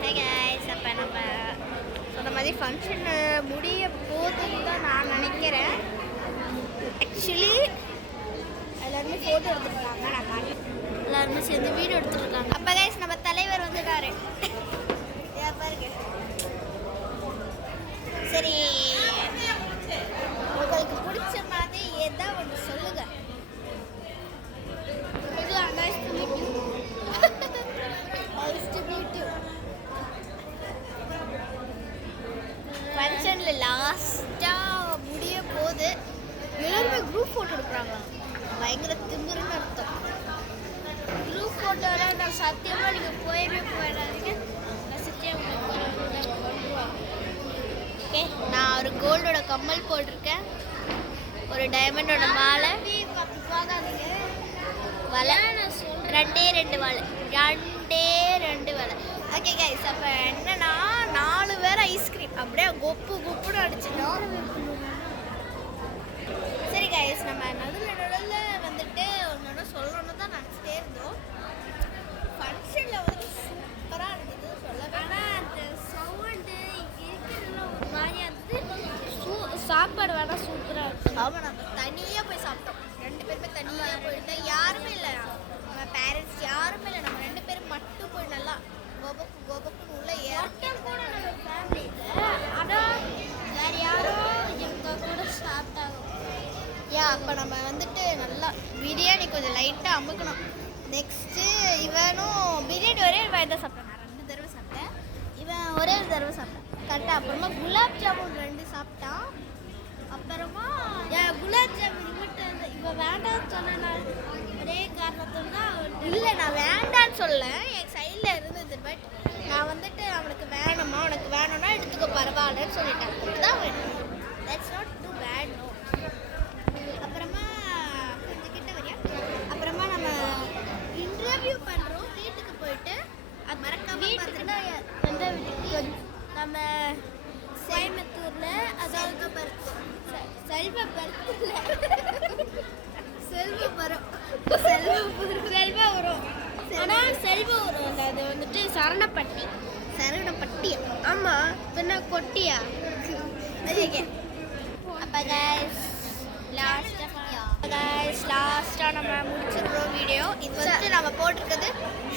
Hey guys, அப்போ நம்ம சொன்ன மாதிரி ஃபங்க்ஷன் முடிய போகுதுன்னு தான் நான் நினைக்கிறேன். ஆக்சுவலி எல்லாருமே ஃபோட்டோ எடுத்துருக்காங்க, நான் பார்க்க எல்லாருமே சேர்ந்து வீடியோ எடுத்துருக்காங்க. அப்போ கைஸ் நம்ம தலைவர் வந்துட்டாரு. பாருங்க. சரி, உங்களுக்கு பிடிச்ச மாதிரி ஏதாவது ஒன்று சொல்லுங்க. ஃபங்க்ஷனில் லாஸ்ட்டாக முடிய போது எல்லாருமே குரூப் ஃபோட்டோ எடுக்கிறாங்களா? பயங்கர திமிருன்னு அர்த்தம். குரூப் ஃபோட்டோவில் நான் சத்தியமாக நீங்கள் போயிடாதீங்க. நான் சத்தியமாக ஓகே, நான் ஒரு கோல்டோட கம்மல் போட்டிருக்கேன், ஒரு டைமண்டோட மாலை, வலை, ரெண்டு வலை. ஓகே கைஸ், அப்போ என்னன்னா 4 பேர் ஐஸ்கிரீம் அப்படியே குப்புன்னு அடிச்சிட்டோம். சரி கைஸ், நம்ம நடுவில் வந்துட்டு ஒன்று சொல்லணும்னு தான் நினச்சிட்டே இருந்தோம். ஃபங்க்ஷனில் வந்து சூப்பராக இருந்தது சொல்ல. ஆனால் அந்த சவுண்டு இருக்கிறதுலாம் ஒரு மாதிரியாக இருந்தது. சாப்பாடு வேணால் சூப்பராக இருக்கும். ஆமாம், நம்ம தனியாக போய் சாப்பிட்டோம். 2 பேருமே தனியாக போயிட்டு யாருமே இல்லை, நம்ம பேரண்ட்ஸ் யாருமே இல்லை, நம்ம 2 பேரும் மட்டும் போய் நல்லா கோபக்குன்னு உள்ள ஏற்றம் கூட நம்ம ஃபேமிலியில். ஆனால் வேறு யாரோ எங்கள் கூட சாப்பிட்டாங்க. அப்போ நம்ம வந்துட்டு நல்லா பிரியாணி கொஞ்சம் லைட்டாக அமுக்கணும். நெக்ஸ்ட்டு இவனும் பிரியாணி ஒரே ஒரு வாய் தான் சாப்பிட்டேன். நான் 2 தடவை சாப்பிட்டேன், இவன் ஒரே ஒரு தடவை சாப்பிட்டேன் கரெக்டாக. அப்புறமா குலாப் ஜாமுன் 2 சாப்பிட்டான். அப்புறமா குலாப் ஜாமுன் மட்டும் இவன் வேண்டாம்னு சொன்னால் ஒரே காரணத்தோடு தான். இல்லை, நான் வேண்டான்னு சொல்ல, என் சைடில் இருந்தது. பட் நான் வந்துட்டு அவனுக்கு வேணுமா, உனக்கு வேணும்னா எடுத்துக்க பரவாயில்லன்னு சொல்லிட்டேன். அதுதான் வேணும். That's not too bad. No. அப்புறமா கொஞ்சம் கிட்ட வரியா. அப்புறமா நம்ம இன்டர்வியூ பண்ணுறோம். வீட்டுக்கு போயிட்டு அது மறக்காம வீட்டுக்குன்னா எந்த வீட்டுக்கு? நம்ம கோயம்புத்தூரில், அதாவது செல்வபுரம். ஆனால் செல்வபுரம் இல்லை, அது வந்துட்டு சரணப்பட்டி. ஆமாம், பின்ன கொட்டியா? அப்போ லாஸ்ட்டாக நம்ம முடிச்சிடுறோம் வீடியோ. இது வந்துட்டு நம்ம போட்டிருக்கிறது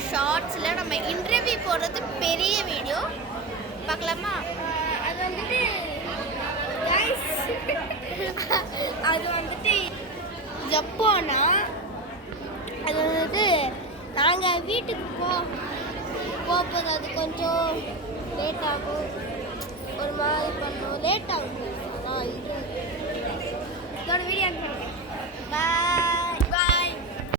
ஷார்ட்ஸில். நம்ம இன்டர்வியூ போடுறது பெரிய வீடியோ. பார்க்கலாமா? அது வந்துட்டு அது வந்துட்டு எப்போனா, அது வந்துட்டு நாங்கள் வீட்டுக்கு போகும்போது அது கொஞ்சம் லேட் ஆகும்.